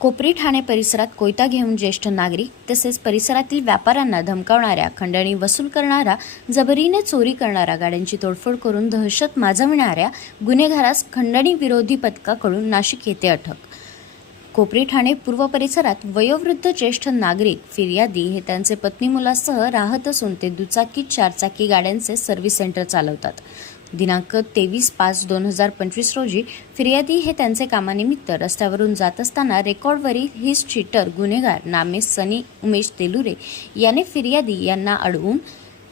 कोपरी ठाणे परिसरात कोयता घेऊन ज्येष्ठ नागरिक तसेच परिसरातील व्यापाऱ्यांना धमकावणाऱ्या खंडणी वसूल करणारा जबरीने चोरी करणाऱ्या गाड्यांची तोडफोड करून दहशत माजविणाऱ्या गुन्हेगारास खंडणी विरोधी पथकाकडून नाशिक येथे अटक. कोपरी ठाणे पूर्व परिसरात वयोवृद्ध ज्येष्ठ नागरिक फिर्यादी हे त्यांचे पत्नी मुलासह राहत असून ते दुचाकी चारचाकी गाड्यांचे सर्व्हिस सेंटर चालवतात. दिनांक तेवीस पाच दोन हजार पंचवीस रोजी फिर्यादी हे त्यांचे कामानिमित्त रस्त्यावरून जात असताना रेकॉर्डवरील हिस चिटर गुन्हेगार नामे सनी उमेश तेलुरे याने फिर्यादी यांना अडवून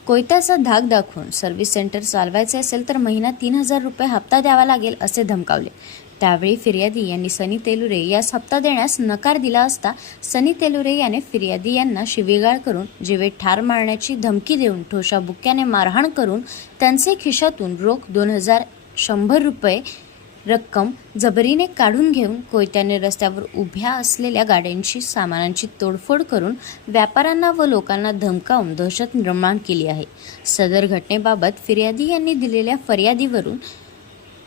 कोयत्याचा धाक दाखवून सर्व्हिस सेंटर चालवायचे असेल तर महिना तीन हजार रुपये हप्ता द्यावा लागेल असे धमकावले. त्यावेळी फिर्यादी यांनी सनी तेलुरे यास हप्ता देण्यास नकार दिला असता सनी तेलुरे याने फिर्यादी यांना शिवीगाळ करून जीवे ठार मारण्याची धमकी देऊन ठोशा बुक्क्याने मारहाण करून त्यांचे खिशातून रोख दोन हजार शंभर रुपये रक्कम जबरीने काढून घेऊन कोयत्याने रस्त्यावर उभ्या असलेल्या गाड्यांची सामानांची तोडफोड करून व्यापाऱ्यांना व लोकांना धमकावून दहशत निर्माण केली आहे. सदर घटनेबाबत फिर्यादी यांनी दिलेल्या फर्यादीवरून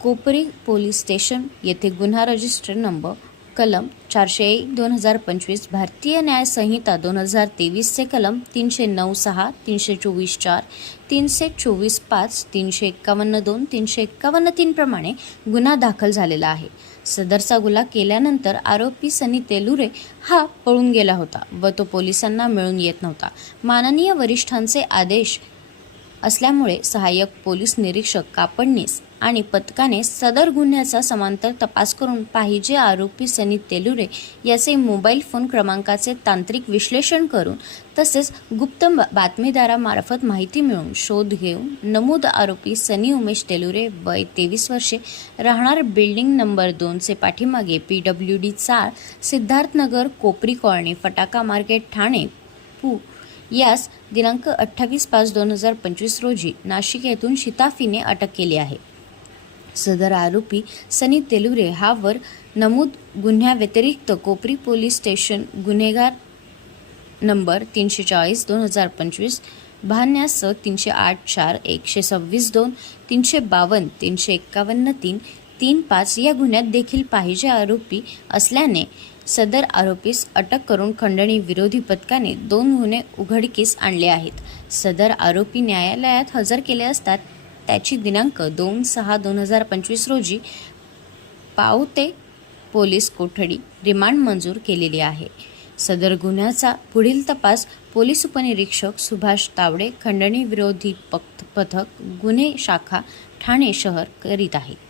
कोपरी पोलीस स्टेशन येथे गुन्हा रजिस्टर नंबर कलम चारशे एक दोन हजार पंचवीस भारतीय न्याय संहिता दोन हजार तेवीसचे कलम तीनशे नऊ सहा तीनशे चोवीस चार तीनशे चोवीस पाच तीनशे एक्कावन्न दोन तीनशे एक्कावन्न तीनप्रमाणे गुन्हा दाखल झालेला आहे. सदरचा गुन्हा केल्यानंतर आरोपी सनी तेलुरे हा पळून गेला होता व तो पोलिसांना मिळून येत नव्हता. माननीय वरिष्ठांचे आदेश असल्यामुळे सहाय्यक पोलीस निरीक्षक कापडणीस आणि पथकाने सदर गुन्ह्याचा समांतर तपास करून पाहिजे आरोपी सनी तेलुरे याचे मोबाईल फोन क्रमांकाचे तांत्रिक विश्लेषण करून तसेच गुप्त बातमीदारामार्फत माहिती मिळवून शोध घेऊन नमूद आरोपी सनी उमेश तेलुरे वय तेवीस वर्षे राहणार बिल्डिंग नंबर दोनचे पाठीमागे पी डब्ल्यू डी चार सिद्धार्थनगर कोपरी कॉलनी फटाका मार्केट ठाणे पू यास दिनांक अठ्ठावीस पाच दोन हजार पंचवीस रोजी नाशिक येथून शिताफीने अटक केली आहे. सदर आरोपी सनी तेलुरे हा वर नमूद गुन्ह्याव्यतिरिक्त कोपरी पोलीस स्टेशन गुन्हेगार नंबर तीनशे चाळीस दोन हजार पंचवीस बहाण्यासह तीनशे आठ चार एकशे सव्वीस दोन तीनशे बावन्न तीनशे एक्कावन्न तीन तीन पाच या गुन्ह्यात देखील पाहिजे आरोपी असल्याने सदर आरोपीस अटक करून खंडणी विरोधी पथकाने दोन गुन्हे उघडकीस आणले आहेत. सदर आरोपी न्यायालयात हजर केले असतात. त्याची दिनांक दोन सहा दोन हजार पंचवीस रोजी पावते पोलीस कोठडी रिमांड मंजूर केलेली आहे. सदर गुन्ह्याचा पुढील तपास पोलीस उपनिरीक्षक सुभाष तावडे खंडणी विरोधी पथक गुन्हे शाखा ठाणे शहर करीत आहे.